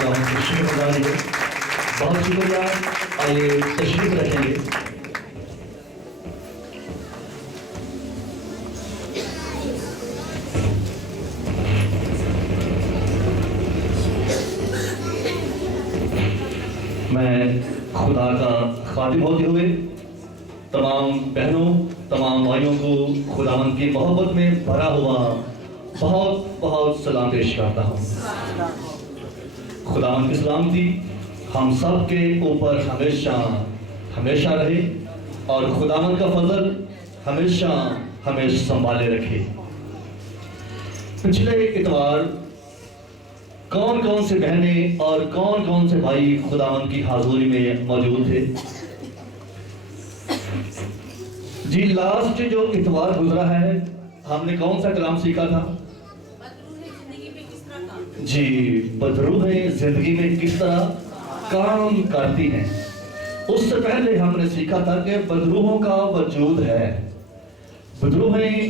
شکریہ بہت شکریہ. آئیے تشریف رکھیں گے. میں خدا کا خادم ہوتے ہوئے تمام بہنوں تمام بھائیوں کو خداوند کی محبت میں بھرا ہوا بہت بہت سلام پیش کرتا ہوں. خداوند کی سلامتی ہم سب کے اوپر ہمیشہ ہمیشہ رہے اور خداوند کا فضل ہمیشہ ہمیں سنبھالے رکھے. پچھلے اتوار کون کون سے بہنیں اور کون کون سے بھائی خداوند کی حضوری میں موجود تھے؟ جی لاسٹ جو اتوار گزرا ہے ہم نے کون سا کلام سیکھا تھا؟ جی بدروحیں زندگی میں کس طرح کام کرتی ہیں. اس سے پہلے ہم نے سیکھا تھا کہ بدروحوں کا وجود ہے. بدروحیں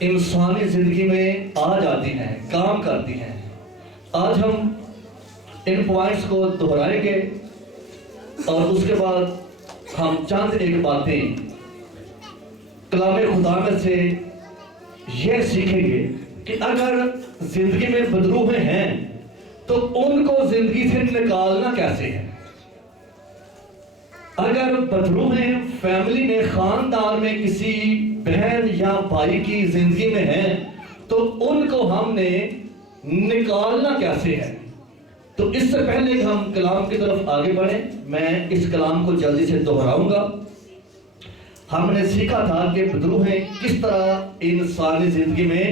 انسانی زندگی میں آ جاتی ہیں کام کرتی ہیں. آج ہم ان پوائنٹس کو دہرائیں گے اور اس کے بعد ہم چند ایک باتیں کلام خدا میں سے یہ سیکھیں گے کہ اگر زندگی میں بدروحیں ہیں تو ان کو زندگی سے نکالنا کیسے ہے. اگر بدروحیں فیملی میں خاندان میں کسی بہن یا بھائی کی زندگی میں ہیں تو ان کو ہم نے نکالنا کیسے ہے. تو اس سے پہلے کہ ہم کلام کی طرف آگے بڑھیں میں اس کلام کو جلدی سے دہراؤں گا. ہم نے سیکھا تھا کہ بدروحیں کس طرح انسانی زندگی میں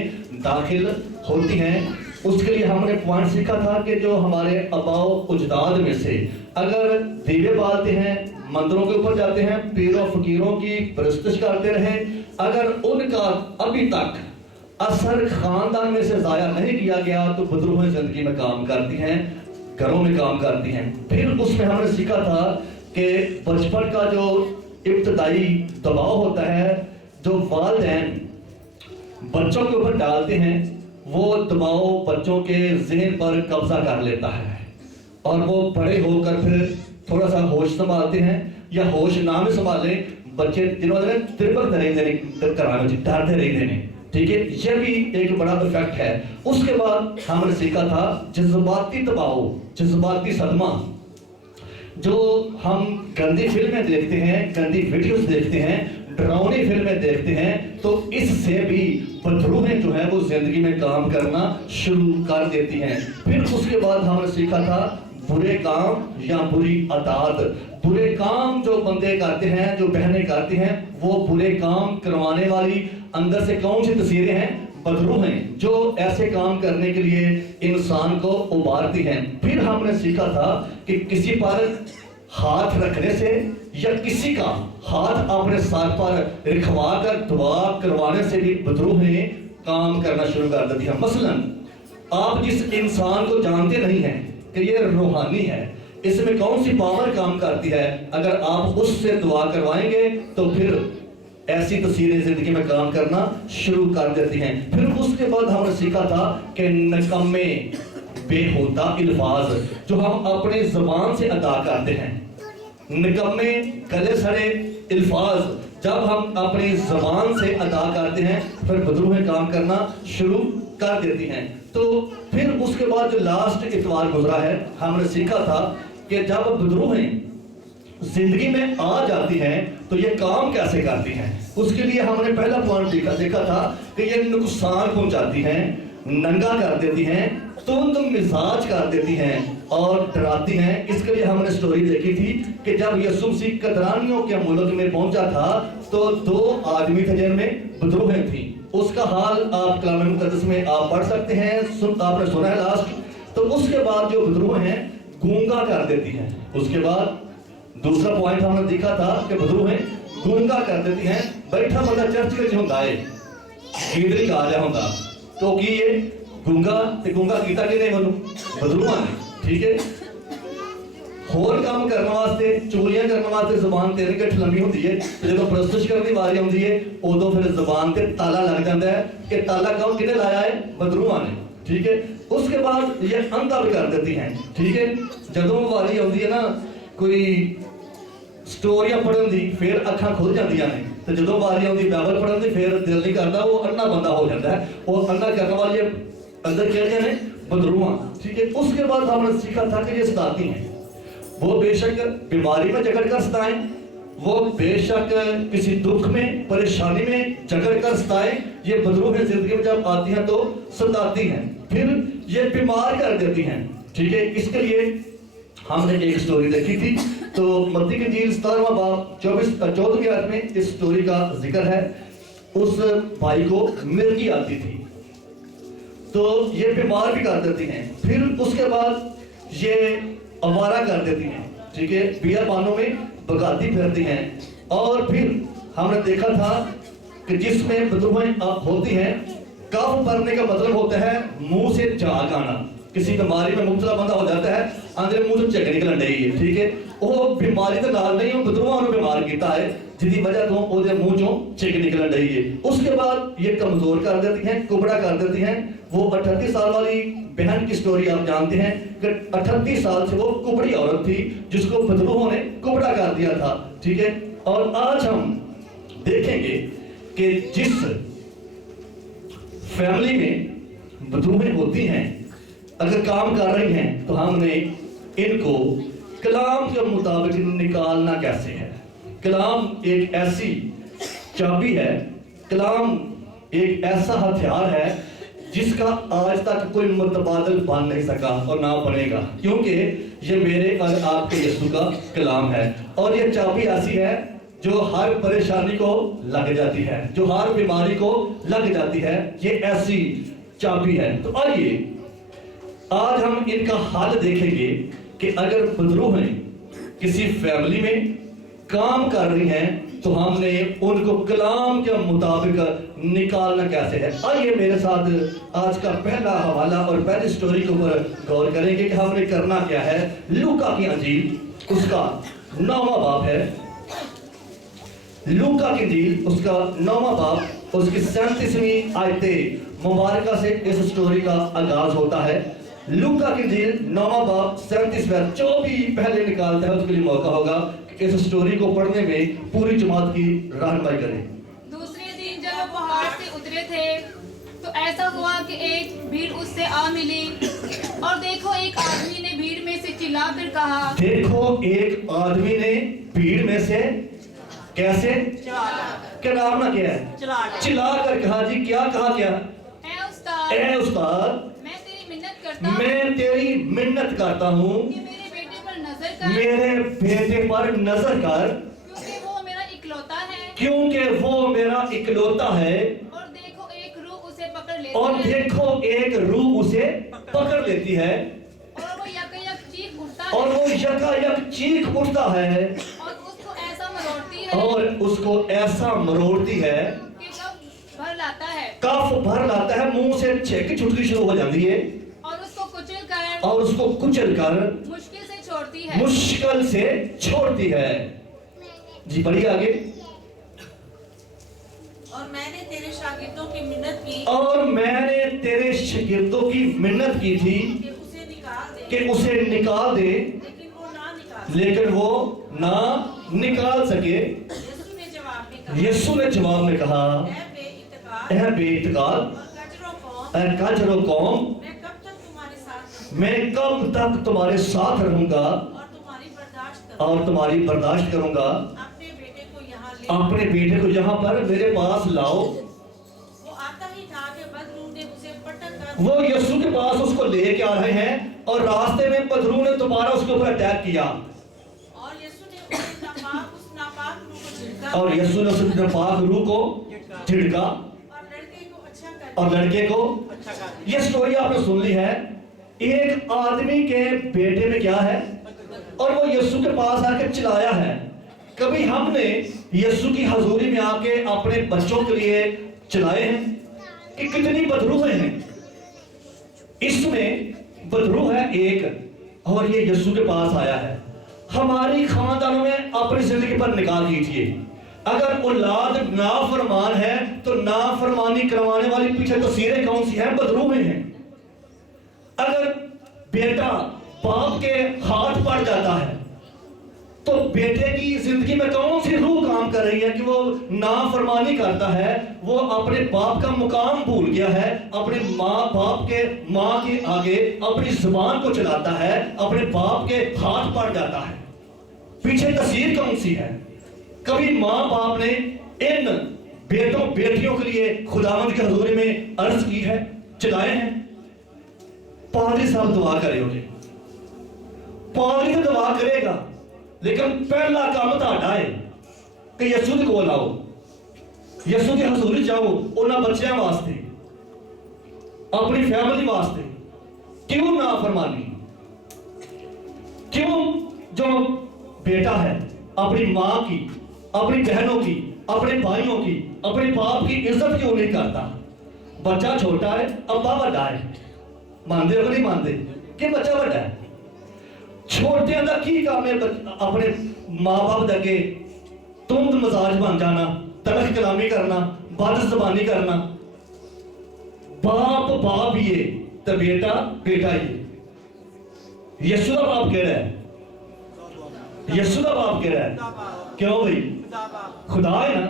داخل ہوتی ہیں. اس کے لیے ہم نے پوائنٹ سیکھا تھا کہ جو ہمارے آباء و اجداد میں سے اگر دیوے بالتے ہیں مندروں کے اوپر جاتے ہیں پیروں فقیروں کی پرستش کرتے رہے اگر ان کا ابھی تک اثر خاندان میں سے ضائع نہیں کیا گیا تو بدروحیں زندگی میں کام کرتی ہیں گھروں میں کام کرتی ہیں. پھر اس میں ہم نے سیکھا تھا کہ بچپن کا جو ابتدائی دباؤ ہوتا ہے جو والدین بچوں کے اوپر ڈالتے ہیں وہ دباؤ بچوں کے ذہن پر قبضہ کر لیتا ہے اور وہ بڑے ہو کر پھر تھوڑا سا ہوش سنبھالتے ہیں یا ہوش نہ بھی سنبھالیں بچے دنوں دن تربک ڈرتے رہتے ہیں. ٹھیک ہے یہ بھی ایک بڑا افیکٹ ہے. اس کے بعد ہم نے سیکھا تھا جذباتی دباؤ جذباتی صدمہ جو ہم گندی فلمیں دیکھتے ہیں گندی ویڈیوز دیکھتے ہیں ڈراؤنی فلمیں دیکھتے ہیں تو اس سے بھی بدروحیں جو ہیں وہ زندگی میں کام کرنا شروع کر دیتی ہیں. پھر اس کے بعد ہم نے سیکھا تھا برے کام یا بری عادات. برے کام جو بندے کرتے ہیں جو بہنیں کرتی ہیں وہ برے کام کروانے والی اندر سے کون سی تصویریں ہیں بدروحیں جو ایسے کام کرنے کے لیے انسان کو ابھارتی ہیں. پھر ہم نے سیکھا تھا کہ کسی پر ہاتھ رکھنے سے یا کسی کا ہاتھ اپنے سر پر رکھوا کر دعا کروانے سے بھی بدروحیں کام کرنا شروع کر دیتی ہیں. مثلا آپ جس انسان کو جانتے نہیں ہیں کہ یہ روحانی ہے اس میں کون سی پاور کام کرتی ہے اگر آپ اس سے دعا کروائیں گے تو پھر ایسی تصویریں زندگی میں کام کرنا شروع کر دیتی ہیں. پھر اس کے بعد ہم نے سیکھا تھا کہ نکمے بے ہوتا الفاظ جو ہم اپنے زبان سے ادا کرتے ہیں نکمے گلے سڑے الفاظ جب ہم اپنی زبان سے ادا کرتے ہیں پھر بدروحیں کام کرنا شروع کر دیتی ہیں. تو پھر اس کے بعد جو لاسٹ اتوار گزرا ہے ہم نے سیکھا تھا کہ جب بدروحیں زندگی میں آ جاتی ہیں تو یہ کام کیسے کرتی ہیں. اس کے لیے ہم نے پہلا پوائنٹ دیکھا تھا کہ یہ نقصان پہنچاتی ہیں ننگا کر دیتی ہیں تند مزاج کر دیتی ہیں اور ڈراتی ہیں. اس کے لیے ہم نے سٹوری دیکھی تھی کہ جب یسوع مسیح قدرانیوں کے ملک میں پہنچا تھا تو 2 آدمی تھے جن میں بدروحیں تھیں. اس کا حال آپ کلام مقدس میں آپ پڑھ سکتے ہیں آپ نے سنا ہے لاسٹ. تو اس کے بعد جو بدروحیں ہیں گونگا کر دیتی ہیں. اس کے بعد دوسرا پوائنٹ ہم نے دیکھا تھا کہ بدروحیں گونگا کر دیتی ہیں. بیٹھا بندہ چرچ کے ہوندا ہے گیدری کہا جا ہوندا تو کی یہ گونگا کیتا کہ نہیں بدروحاں نے. ٹھیک ہے ہور کام کرنے واسطے چوریاں کرنے واسطے زبان 3 گٹھ لمبی ہوتی ہے جب پرستش کرنے کی واری آتی ہے ادو پھر زبان تے تالا لگ جاتا ہے کہ تالا کون کنے لایا ہے بدروحاں نے. ٹھیک ہے اس کے بعد یہ اندھا بھی کر دیتی ہیں. ٹھیک ہے, جدوں واری آتی ہے نا کوئی سٹوریاں پڑھن دی پھر اکھاں کھل جاندیاں نے, تو جدوں واری آتی بائبل پڑھن دی پھر دل نہیں کرتا, وہ اندھا بندہ ہو جاتا ہے. وہ اندھا کرنے والی اندر کہڑے ہیں بدروہاں. ٹھیک ہے, اس کے بعد ہم نے سیکھا تھا کہ یہ ستاتی ہیں. وہ بے شک بیماری میں جکڑ کر ستائیں, وہ بے شک کسی دکھ میں پریشانی میں جکڑ کر ستائیں. یہ بدروہیں زندگی میں جب آتی ہیں تو ستاتی ہیں, پھر یہ بیمار کر دیتی ہیں. ٹھیک ہے, اس کے لیے ہم نے ایک سٹوری دیکھی تھی. تو متی کی انجیل 17واں باب 14ویں آیت میں اس سٹوری کا ذکر ہے. اس بھائی کو مرگی آتی تھی تو یہ بیمار بھی کر دیتی ہیں, پھر اس کے بعد یہ آوارہ کر دیتی ہیں. ٹھیک ہے, بیار بانوں میں بگاتی پھرتی ہیں. اور پھر ہم نے دیکھا تھا کہ جس میں بدروہیں ہوتی ہیں, کف بھرنے کا مطلب ہوتا ہے منہ سے جھاگ آنا. کسی بیماری میں مبتلا بندہ ہو جاتا ہے, اندر منہ سے چک نکلن ڈئی ہے. ٹھیک ہے, وہ بیماری تو نال نہیں, وہ بدروہاں نوں بیمار کیتا ہے جدی وجہ تو وہ منہ چوں چک نکلن ڈئی ہے. اس کے بعد یہ کمزور کر دیتی ہیں, کبڑا کر دیتی ہیں. وہ 38 سال والی بہن کی سٹوری آپ جانتے ہیں کہ 38 سال سے وہ کبڑی عورت تھی جس کو بدروہوں نے کبڑا کر دیا تھا. ٹھیک ہے, اور آج ہم دیکھیں گے کہ جس فیملی میں بدروہیں ہوتی ہیں اگر کام کر رہی ہیں تو ہم نے ان کو کلام کے مطابق نکالنا کیسے ہے. کلام ایک ایسی چابی ہے, کلام ایک ایسا ہتھیار ہے جس کا آج تک کوئی متبادل بن نہیں سکا اور نہ بنے گا, کیونکہ یہ میرے اور آپ کے یسوع کا کلام ہے. اور یہ چابی ایسی ہے جو ہر پریشانی کو لگ جاتی ہے, جو ہر بیماری کو لگ جاتی ہے. یہ ایسی چابی ہے. تو آئیے آج ہم ان کا حال دیکھیں گے کہ اگر بدروہیں کسی فیملی میں کام کر رہی ہیں تو ہم نے ان کو کلام کے مطابق نکالنا کیسے ہے. آئیے میرے ساتھ آج کا پہلا حوالہ اور پہلی سٹوری کے اوپر غور کریں گے کہ ہم نے کرنا کیا ہے. لوکا کی انجیل اس کا 9واں باب ہے. لوکا کی انجیل اس کا 9واں باب اس کی 37ویں آیت مبارکہ سے اس سٹوری کا آغاز ہوتا ہے. لوکا کی انجیل 9واں باب 37 جو بھی پہلے نکالتا ہے اس کے لیے موقع ہوگا کہ اس سٹوری کو پڑھنے میں پوری جماعت کی رہنمائی کریں. دوسرے دن جب وہ پہاڑ سے اترے تھے تو ایسا ہوا کہ ایک بھیڑ اس سے آ ملی, اور دیکھو ایک آدمی نے بھیڑ میں سے چلا کر کہا, دیکھو ایک آدمی نے بھیڑ میں سے کیسے کیا نام نہ کیا ہے چلا کر کہا. جی کیا کہا؟ کیا؟ اے استاد میں تیری منت کرتا ہوں کہ میرے بیٹے پر نظر کر, میرے بیٹے پر نظر کر, کیونکہ وہ میرا اکلوتا ہے. کیونکہ وہ میرا اکلوتا ہے. اور دیکھو ایک روح اسے پکڑ لیتی اور ہے, دیکھو ایک روح اسے پکڑ لیتی ہے, اور وہ یکایک چیخ اٹھتا ہے, اور وہ یکایک چیخ اٹھتا ہے, اور اس کو ایسا مروڑتی ہے, اور اس کو ایسا مروڑتی ہے کہ کف بھر لاتا ہے, کف بھر لاتا ہے, منہ سے چھینکیں چھٹنی شروع ہو جاتی ہے, اور اس کو کچل کر اور اس کو کچل کر مشکل سے چھوڑتی ہے. مشکل سے چھوڑتی ہے. جی پڑھیے آگے. اور میں نے تیرے شاگردوں کی منت کی, اور میں نے تیرے شاگردوں کی منت کی تھی کہ اسے نکال دے, کہ اسے نکال دے, لیکن وہ نہ نکال. لیکن وہ نہ نکال سکے. یسوع نے جواب میں کہا, یسوع نے جواب میں کہا, اے بے اعتقاد اے بے اعتقاد اور کجرو قوم, اے کجرو قوم, میں کب تک تمہارے ساتھ میں کب تک تمہارے ساتھ رہوں گا اور تمہاری برداشت کروں, اور تمہاری برداشت کروں گا. اپنے بیٹے کو یہاں لے. اپنے بیٹے کو یہاں پر میرے پاس لاؤ. وہ آتا ہی تھا کہ بدروح نے اسے پٹک کر, وہ یسوع کے پاس اس کو لے کے آ رہے ہیں اور راستے میں بدروح نے دوبارہ اس کے اوپر اٹیک کیا, اور یسوع نے اس ناپاک روح کو جھڑکا, اور یسوع نے اس ناپاک روح کو جھڑکا اور لڑکے کو اچھا کر اور لڑکے کو. یہ سٹوری آپ نے سن لی ہے. ایک آدمی کے بیٹے میں کیا ہے اور وہ یسوع کے پاس آ کے چلایا ہے. کبھی ہم نے یسوع کی حضوری میں آ کے اپنے بچوں کے لیے چلائے ہیں کہ کتنی بدروہیں ہیں. اس میں بدروح ہے ایک, اور یہ یسوع کے پاس آیا ہے. ہماری خاندانوں میں اپنی زندگی پر نکال کیجیے. اگر اولاد نافرمان ہے تو نافرمانی کروانے والی پیچھے تصویریں کون سی ہیں؟ بدروہیں ہیں. اگر بیٹا باپ کے ہاتھ پڑ جاتا ہے تو بیٹے کی زندگی میں کون سی روح کام کر رہی ہے کہ وہ نافرمانی کرتا ہے, وہ اپنے باپ کا مقام بھول گیا ہے, اپنے باپ کے ماں کے آگے اپنی زبان کو چلاتا ہے, اپنے باپ کے ہاتھ پڑ جاتا ہے. پیچھے تصویر کون سی ہے؟ کبھی ماں باپ نے ان بیٹوں بیٹیوں کے لیے خداوند کے حضور میں عرض کی ہے, چلائے ہیں؟ پادری صاحب دعا کرے ہوگے, پادری تو دعا کرے گا, لیکن پہلا کام تہاڈا ہے کہ یسوع دے کول آؤ, یسوع کے حضور جاؤ انہاں بچیاں واسطے, اپنی فیملی واسطے. کیوں نافرمانی؟ کیوں جو بیٹا ہے اپنی ماں کی, اپنی بہنوں کی, اپنے بھائیوں کی, اپنے باپ کی عزت کیوں نہیں کرتا؟ بچہ چھوٹا ہے, ابا بڑا ہے, مانتے ہو نہیں مانتے کہ بچہ بڑا ہے؟ چھوٹے دا کی کام ہے اپنے ماں باپ دے کے تند مزاج بن جانا, تلخ کلامی کرنا, بد زبانی کرنا. باپ باپ ہی ہے تو بیٹا بیٹا ہی ہے. یسوع دا باپ کہہ رہا ہے, یسوع دا باپ کہہ رہا ہے. کیوں بھائی؟ خدا ہے نا.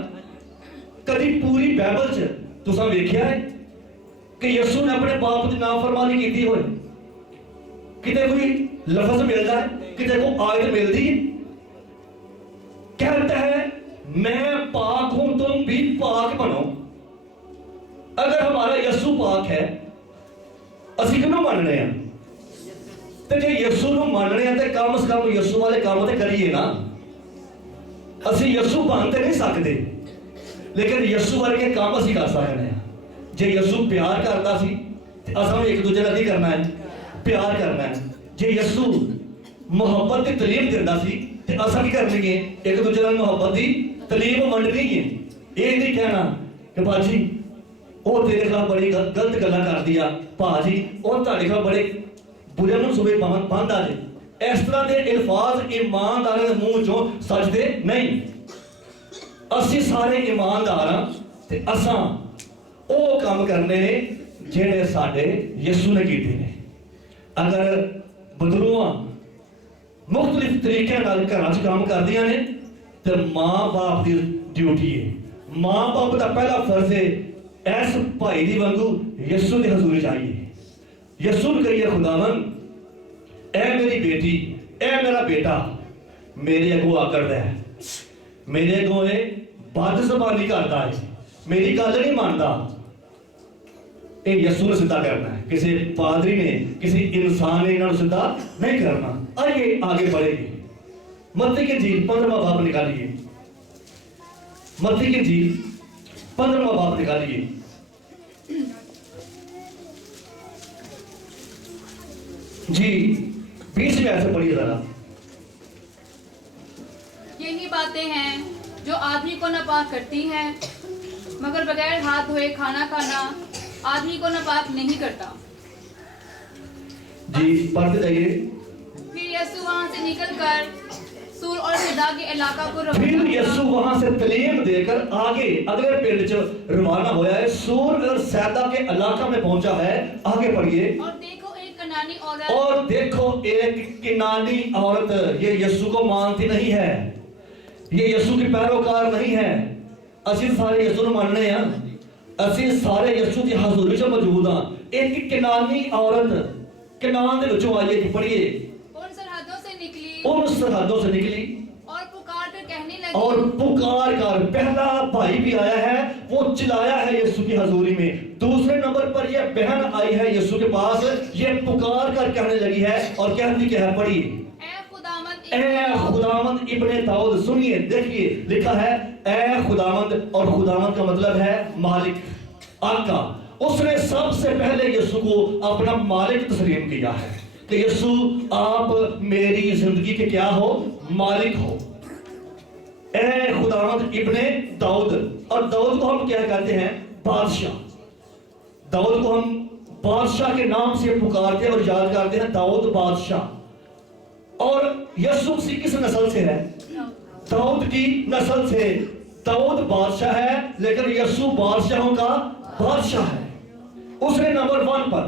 کدی پوری بائبل چ تساں ویکھیا ہے کہ یسوع نے اپنے باپ کی نافرمانی کیتی ہوئے؟ کتے کوئی لفظ ملتا ہے, کتے کو آیت ملتی ہے؟ کہتا ہے میں پاک ہوں تم بھی پاک بنو. اگر ہمارا یسوع پاک ہے اسی کنوں ماننے ہیں, تو جے یسوع نو ماننے ہیں تو کم از کم یسوع والے کام تے کریے نا. اسی یسوع بن تے نہیں سکتے, لیکن یسوع والے کے کام اسی کر سکتے ہیں. جے یسوع پیار کرتا سی تے اساں ایک دوسرے نال نہیں کرنا ہے, پیار کرنا ہے. جے یسوع محبت کی تعلیم دیتا سی تے اساں کی کرنی ہے, ایک دوسرے نال محبت دی تعلیم ونڈنی ہے. یہ نہیں کہنا کہ باجی وہ تیرے خلاف بڑی غلط گلاں کر دیا, باجی وہ تہاڈے خلاف بڑے برے منصوبے بند آ جے. اس طرح دے الفاظ ایمانداروں دے منہ چوں سجدے نہیں. اسی سارے ایماندار ہاں تے اساں او کام کرنے نے جہے ساڈے یسوع نے کیتے نے. اگر بدروواں مختلف طریقے نال گھراں وچ کام کردیاں نے تے ماں باپ دی ڈیوٹی ہے, ماں باپ دا پہلا فرض ہے ایس بھائی دی وانگو یسوع دے حضور چاہیے. یسوع کہیے خداوند اے میری بیٹی, اے میرا بیٹا میرے اگوں آ کردا ہے, میرے اگوں بد زبانی کرتا ہے, میری گل نہیں مانتا. اے یسوع نے سیدھا کرنا ہے, کسی پادری نے کسی انسان نے انہوں سیدھا نہیں کرنا. آئیے آگے بڑھے گی. متی کی انجیل 15واں باب نکالیے, متی کی انجیل 15واں باب نکالیے. جی 20ویں آیت سے پڑھیے ذرا. یہی باتیں ہیں جو آدمی کو ناپاک کرتی ہیں, مگر بغیر ہاتھ دھوئے کھانا کھانا آدمی کو ناپاک نہیں کرتا. جی پڑھتے جائیے. پھر یسوع وہاں سے نکل کر سور اور سیدا کے علاقہ کو پھر یسوع وہاں سے تعلیم دے کر آگے اگلے پنڈ چ روانہ ہویا ہے, سور اور سیدا کے علاقہ میں پہنچا ہے. آگے پڑھیے. اور دیکھو ایک کنانی عورت, اور دیکھو ایک کنانی عورت. یہ یسوع کو مانتی نہیں ہے, یہ یسوع کی پیروکار نہیں ہے. اسی سارے یسوع کو ماننے ہیں, اسی سارے یسوع کی حضوری چ موجود ہاں. ایک کنانی عورت کنان دے وچوں آئی ہے. پڑھیے. ان سرحدوں سے نکلی, ان سرحدوں سے نکلی اور پکار کر کہنے لگی, اور پکار کر. پہلا بھائی بھی آیا ہے, وہ چلایا ہے یسوع کی حضوری میں. دوسرے نمبر پر یہ بہن آئی ہے یسوع کے پاس, یہ پکار کر کہنے لگی ہے اور کہتی کیا ہے؟ پڑھی. اے خداوند ابن داؤد. سنیے دیکھیے لکھا ہے اے خداوند, اور خداوند کا مطلب ہے مالک, آقا. اس نے سب سے پہلے یسوع کو اپنا مالک تسلیم کیا ہے کہ یسوع آپ میری زندگی کے کیا ہو؟ مالک ہو. اے خداوند ابن داؤد. اور داؤد کو ہم کیا کہتے ہیں؟ بادشاہ. داؤد کو ہم بادشاہ کے نام سے پکارتے اور یاد کرتے ہیں, داؤد بادشاہ. اور یسوع مسیح کس نسل سے ہے؟ داؤد کی نسل سے. داؤد بادشاہ ہے لیکن یسوع بادشاہوں کا بادشاہ ہے. اس نے نمبر 1 پر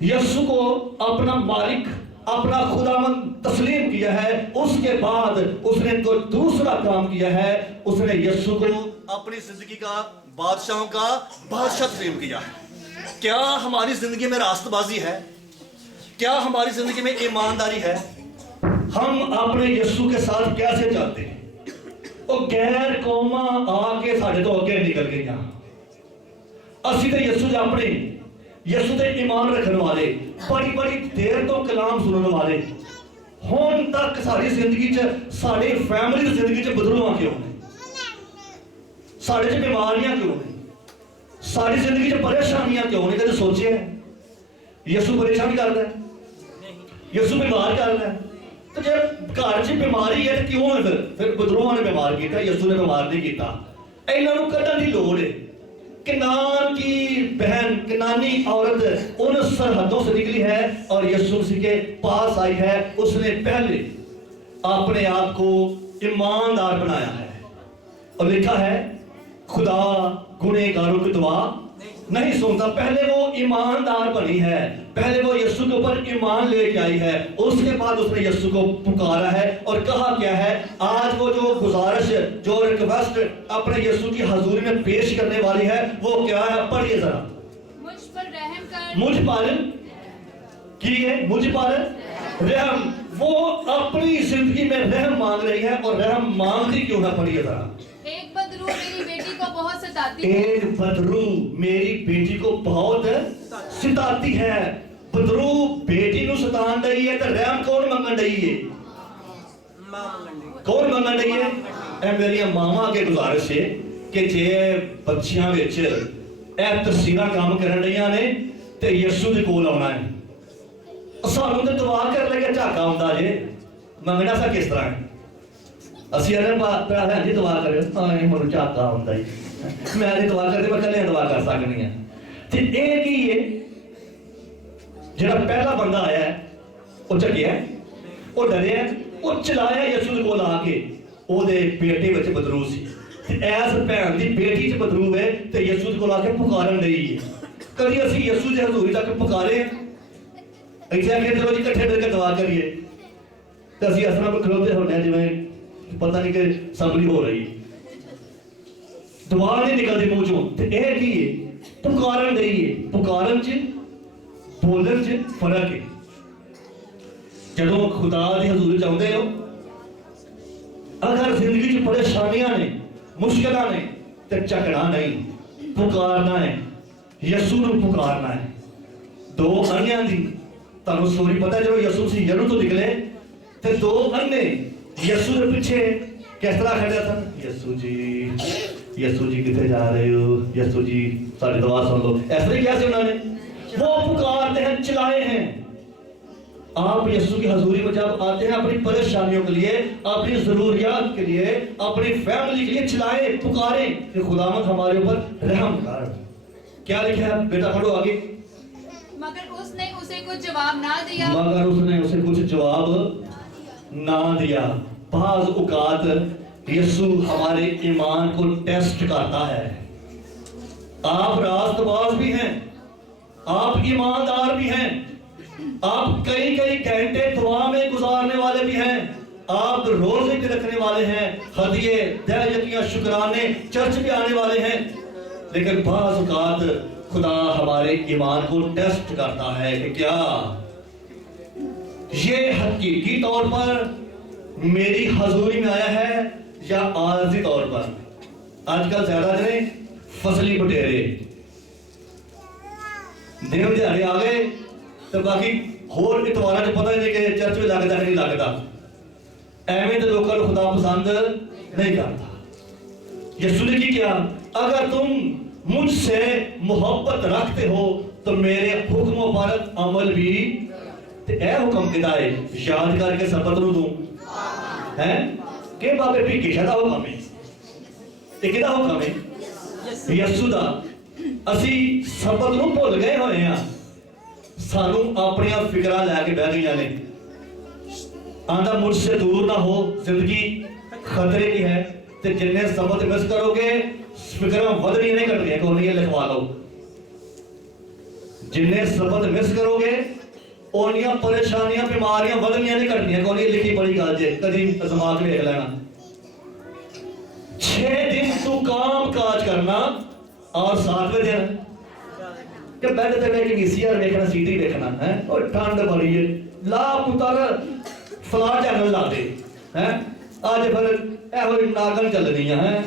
یسوع کو اپنا مالک اپنا خداوند تسلیم کیا ہے، اس کے بعد اس نے کوئی دوسرا کام کیا ہے، اس نے یسوع کو اپنی زندگی کا بادشاہوں کا بادشاہ تسلیم کیا ہے۔ کیا ہماری زندگی میں راست بازی ہے؟ کیا ہماری زندگی میں ایمانداری ہے؟ ہم اپنے یسوع کے ساتھ کیسے چلتے ہیں؟ وہ غیر قوما آ کے ساڑھے تو اگے نکل گئی یہاں، اسی تے یسوع اپنے یسوع تے ایمان رکھنے والے، بڑی بڑی دیر تو کلام سننے والے، ہون تک ساری زندگی ساری فیملی زندگی بدلواں کیوں ہیں؟ سارے بیماریاں کیوں ہیں؟ ساری زندگی پریشانیاں کیوں ہیں؟ کدھر سوچے ہیں یسوع پریشان کرتا ہے؟ یسوع بیمار کرتا ہے؟ تو جب گھر چ بیماری ہے تو کیوں ہے؟ پھر بدروہاں نے بیمار کیتا، یسوع نے بیمار نہیں کیتا۔ انہاں نوں کڈن دی لوڑ ہے۔ کنان کی بہن، کنانی عورت ان سرحدوں سے نکلی ہے اور یسوع مسیح کے پاس آئی ہے۔ اس نے پہلے اپنے آپ کو ایماندار بنایا ہے اور لکھا ہے خدا گنہگاروں کی دعا نہیں سنتا۔ پہلے وہ ایماندار بنی ہے، پہلے وہ یسوع کے اوپر ایمان لے کے آئی ہے، اس کے بعد اس نے یسوع کو پکارا ہے اور کہا کیا ہے؟ آج وہ جو گزارش، جو ریکویسٹ اپنے یسوع کی حضوری میں پیش کرنے والی ہے وہ کیا ہے؟ پڑھیے ذرا۔ مجھ پر رحم کر، مجھ پر کی ہے؟ مجھ پر رحم۔ وہ اپنی زندگی میں رحم مانگ رہی ہے، اور رحم مانگتی کیوں ہے؟ پڑھیے ذرا۔ ایک بدرو میری بیٹی کو بہت ستاتی ہے، ایک بدرو میری بیٹی کو بہت ستاتی ہے۔ بدرو بیٹی نو ستان رہی ہے تو رحم کون منگن رہی ہے؟ کون منگن رہی ہے؟ اے میری ماما کے گزارش ہے کہ جے بچیاں وچ اے تسیرا کام کرن رہیاں نے تے یسوع دے کول آنا ہے۔ سانوں تے دعا کر لے کے جھاکا ہوندا جے، منگنا سا کس طرح ہے؟ اسی پہلے جی دعا کرے مجھے جھاکا ہوندا ہے، میں نہیں دعا کرتے، میں کلے دعا کر سکنی ہے۔ تے اے کی ہے جڑا پہلا بندہ آیا ہے وہ جھگیا ہے، وہ ڈریا ہے، وہ چلایا یسوع دے کول آ کے، او دے بیٹے وچ بدرو سی تے ایس بہن دی بیٹی چ بدرو ہے تے یسوع دے کول آ کے پکارن رہی ہے۔ کبھی اسی یسوع دی حضوری تک پکارے ایسے آ کے چلو جی کٹھے مل کے دعا کریے تے اسی اس طرح کھلوتے ہونے ہیں جویں پتہ نہیں کہ اسمبلی ہو رہی ہے، دعا نہیں نکلتی منہ چوں۔ تے اے کی ہے؟ پکارن رہی ہے۔ پکارن چ بولن چ فرق ہے۔ جدوں خدا دی حضوری چاہتے ہو، اگر زندگی چ پریشانیاں نے، مشکلاں نے، تے چکڑا نہیں، پکارنا ہے، یسوع نو پکارنا ہے۔ دو انیاں دی تانوں سٹوری پتہ ہے، جب یسوع سی یرو تو نکلے تے دو انے یسوع دے پیچھے کس طرح کھڑے تھے؟ یسوع جی، یسوع جی کتے جا رہے ہو؟ یسوع جی ساری دعا سن لو۔ ایسے کیا سی انہوں نے؟ وہ پکارتے ہیں، چلائے ہیں۔ آپ یسوع کی حضوری میں جب آتے ہیں اپنی پریشانیوں کے لیے، اپنی ضروریات کے لیے، اپنی فیملی کے لیے چلائیں، پکاریں کہ خداوند ہمارے اوپر رحم کر۔ کیا لکھا ہے بیٹا؟ پڑھو آگے۔ مگر اس نے اسے کچھ جواب نہ دیا، مگر اس نے اسے کچھ جواب نہ دیا۔ بعض اوقات یسوع ہمارے ایمان کو ٹیسٹ کرتا ہے۔ آپ راست باز بھی ہیں، آپ ایماندار بھی ہیں، آپ کئی گھنٹے دعا میں گزارنے والے بھی ہیں، آپ روزے بھی رکھنے والے ہیں، ہدیے، دہیتیاں، شکرانے، چرچ بھی آنے والے ہیں، لیکن بعض اوقات خدا ہمارے ایمان کو ٹیسٹ کرتا ہے کہ کیا یہ حقیقی طور پر میری حضوری میں آیا ہے یا عارضی طور پر؟ آج کل زیادہ دن فصلی بٹیرے دن دیہڑے آ گئے تو باقی ہور اتوارا جو پتہ نہیں کہ چرچ میں لگتا ہے نہیں لگتا، ایویں تو لوگوں کو خدا پسند نہیں کرتا۔ یسوع نے کی کیا؟ اگر تم مجھ سے محبت رکھتے ہو تو میرے حکموں پر عمل بھی، اے حکم کدا ہے؟ یاد کر کے سبت نو دوں ہے کہ بابے بھی کشا دا حکم ہے، یہ کدا حکم ہے؟ یسوع دا۔ اسی سبت نو بھول گئے ہوئے ہیں، سانوں اپنی فکراں لے کے بہ گئیاں نے۔ آندا مجھ سے دور نہ ہو، زندگی خطرے کی ہے، تے جنہیں سبت مس کرو گے فکراں ودنی نہیں کرنی ہے، کوئی نہیں لکھوا لو۔ جنہیں سبت مس کرو گے اونیاں پریشانیاں بیماریاں ودنیاں نہیں کرنیاں. کون یہ لکھی پڑھی گل جے کدی دماغ ویکھ لینا. 6 دن تو کام کاج کرنا اور 7ویں دن کہ بیڈ تے بیٹھ کے VCR ویکھنا سی ڈی ویکھنا ہے. اور ٹھنڈ بڑی ہے لا پتر فلاں چینل لا دے ہیں اج پھر ایہو ناگن چلنی ہے.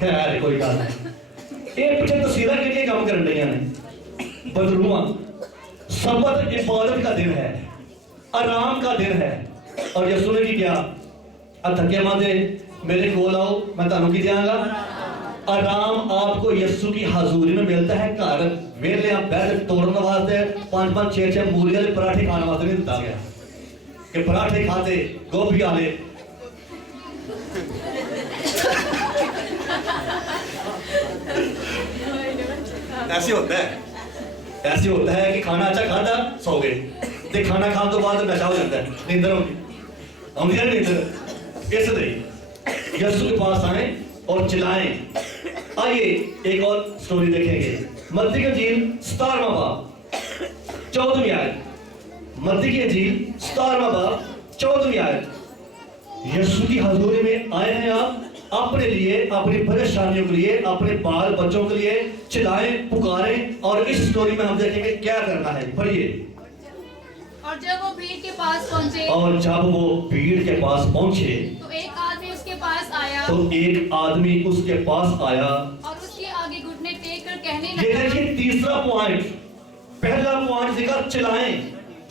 خیر کوئی گل نہیں. یہ پیچھے تصویراں کہڑیاں کام کرن ڈیاں نے بدروواں. سبت عبادت کا دن ہے, آرام کا دن ہے. اور یسوع نے کی کیا تھکے ماندے میرے کول آؤ میں تانوں کی دیاں گا آرام. آپ کو یسوع کی حضوری میں ملتا ہے. گھر ویلے بیڈ توڑن واسطے 5-5 6-6 مولی والے پراٹھے کھانے واسطے نہیں دتا گیا کہ پراٹھے کھاتے گوبھی والے. ایسے ہوتا ہے کہ کھانا اچھا کھاتا سو گئے تے کھانا کھان تو بعد نشہ ہو جاتا ہے, نیندر ہوگی نیندر. اس لیے یسوع کے پاس آئیں اور چلائیں. آئیے ایک اور سٹوری دیکھیں گے. متی کی انجیل 17واں باب 14ویں آیت. متی کی انجیل 17واں باب 14ویں آیت. یسوع کی حضوری میں آئے ہیں آپ اپنے لیے, اپنی پریشانیوں کے لیے, اپنے بال بچوں کے لیے چلائیں پکاریں. اور اس سٹوری میں ہم دیکھیں گے کیا کرنا ہے. پڑھیے. اور جب وہ بھیڑ کے پاس پہنچے تو ایک آدمی اس کے پاس آیا اور اس کے آگے گھٹنے ٹیک کر کہنے یہ لگا. دیکھیں تیسرا پوائنٹ. پہلا پوائنٹ ذکر چلائیں,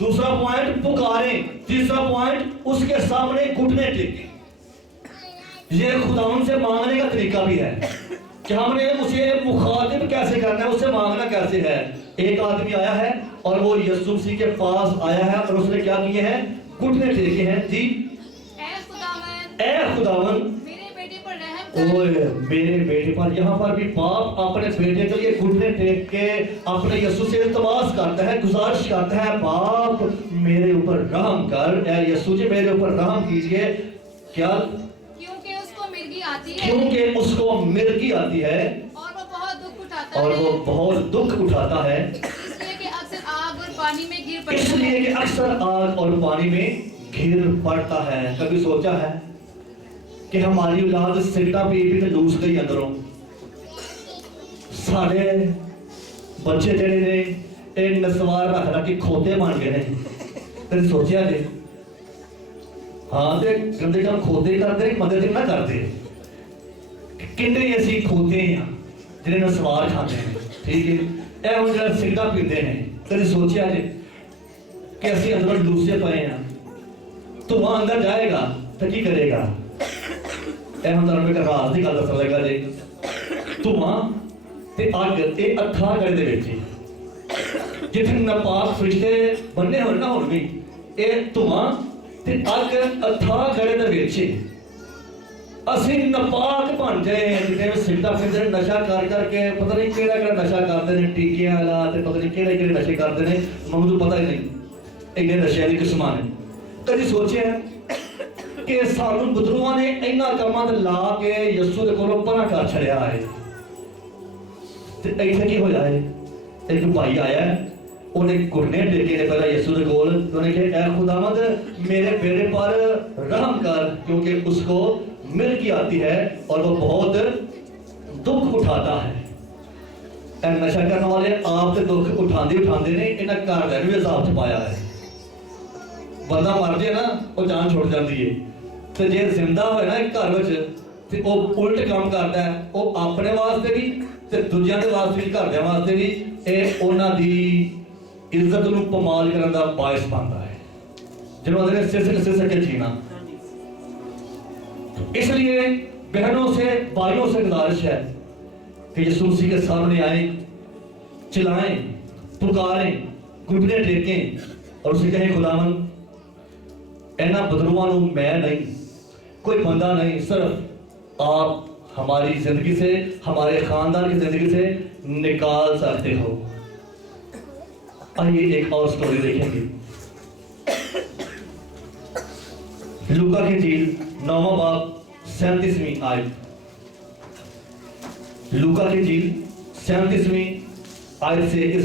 دوسرا پوائنٹ پکاریں, تیسرا پوائنٹ اس کے سامنے گھٹنے ٹیکیں. یہ خداوند سے مانگنے کا طریقہ بھی ہے کہ ہم نے اسے مخاطب کیسے کرنا ہے, اس سے مانگنا کیسے ہے. ایک آدمی آیا ہے اور وہ یسوع مسیح کے پاس آیا ہے اور اس نے کیا کیے ہیں, گھٹنے ٹیکے ہیں. جی اے خداوند میرے بیٹے پر رحم کر. اوے میرے بیٹے پر. یہاں پر بھی باپ اپنے بیٹے کے لیے گھٹنے ٹیک کے اپنے یسوع سے التماس کرتا ہے, گزارش کرتا ہے, باپ میرے اوپر رحم کر, اے یسوع جی میرے اوپر رحم کیجئے. کیا کیونکہ اس کو مرگی آتی ہے کیونکہ اس کو مرگی آتی ہے اور وہ بہت دکھ اٹھاتا اور ہے. وہ بہت دکھ اٹھاتا ہے. اس لیے کہ اکثر آگ اور پانی میں گر اس پڑتا لیے ہے. کہ اکثر آگ اور پانی میں گر پڑتا ہے. کبھی سوچا ہے کہ ہماری اولاد سگٹا پی پی تے لوس گئی اندروں. سارے بچے جڑے نے اے نسوار رکھ رکھ کے کھوتے بن گئے نے. کبھی سوچیا جی ہاں تے گندے کام کھوتے کرتے مدد نہ کرتے. کنے ایسی کھوتے ہیں جنہیں نسوار کھاتے ہیں. ٹھیک ہے اے ہن جڑا سگٹا پیندے نے کبھی سوچیا جی کہ اسی اندر لوسے پئے ہیں تو وہاں اندر جائے گا تو کی کرے گا. اے ہم تانوں ایک راز دی گل دسن لگا جی. دھواں تے اگ اے اتھا گڑے دے وچ جتھے ناپاک فرشتے بننے ہونے نہ ہون بھی اے دھواں تے اگ اتھا گڑے دے وچ اسی ناپاک بن جائے. جتنے سگٹا پیندے نشہ کر کے پتہ نہیں کیڑا کیڑا نشہ کرتے ہیں, ٹیکے والا تے پتہ نہیں کیڑے کیڑے نشے کرتے ہیں. مجھے پتہ ہی نہیں اینے نشے دی قسماں نے. کدی سوچیا کہ سانوں بدروواں نے اینا کماں تے لا کے یسوع دے کولوں پناہ کر چھڑیا ہے تے ایتھے کی ہویا ہے. ایک بھائی آیا ہے انہیں گھٹنے ٹیکے نے پہلا یسوع دے کول. انہوں نے کہا اے خداوند میرے بیٹے پر رحم کر کیونکہ اس کو مرگی آتی ہے اور وہ بہت دکھ اٹھاتا ہے. اے نشہ کرنے والے آپ تے دکھ اٹھاندے نے انہاں گھر دے بھی عذاب چ پایا ہے. بندہ مر جائے نا وہ جان چھوڑ جاتی ہے تے جے زندہ ہوئے نا ایک گھر وچ تے وہ الٹ کام کرتا ہے. وہ اپنے واسطے بھی تے دوجیاں دے واسطے بھی گھر دے واسطے بھی اے انہاں دی عزت نو پامال کرن دا باعث بنتا ہے. جنہوں نے سر کے جینا. اس لیے بہنوں سے بھائیوں سے گزارش ہے کہ یسوع مسیح کے سامنے آئیں, چلائیں, پکاریں, گھٹنے ٹیکیں اور اسے کہیں خداوند اینا بدروواں نو میں نہیں, کوئی بندہ نہیں, صرف آپ ہماری زندگی سے, ہمارے خاندان کی زندگی سے نکال سکتے ہو. آئیے ایک اور سٹوری دیکھیں گے. لوکا کی انجیل 9واں باب 37ویں آیت. لوکا کی انجیل 37ویں آیت سے اس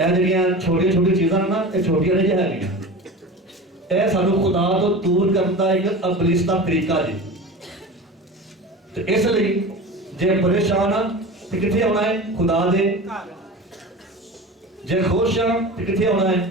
ਇਹ ਜਿਹੜੀਆਂ ਛੋਟੀਆਂ ਛੋਟੀਆਂ ਚੀਜ਼ਾਂ ਨਾ, ਇਹ ਛੋਟੀਆਂ ਨਹੀਂ ਹੈਗੀਆਂ, ਇਹ ਸਾਨੂੰ ਖੁਦਾ ਤੋਂ ਦੂਰ ਕਰਨ ਦਾ ਇੱਕ ਅਬਲਿਸ ਦਾ ਤਰੀਕਾ ਜੀ। ਤੇ ਇਸ ਲਈ ਜੇ ਪਰੇਸ਼ਾਨ ਆ ਤੇ ਕਿੱਥੇ ਆਉਣਾ ਹੈ, ਖੁਦਾ ਦੇ। ਜੇ ਖੁਸ਼ ਆ ਤੇ ਕਿੱਥੇ ਆਉਣਾ ਹੈ,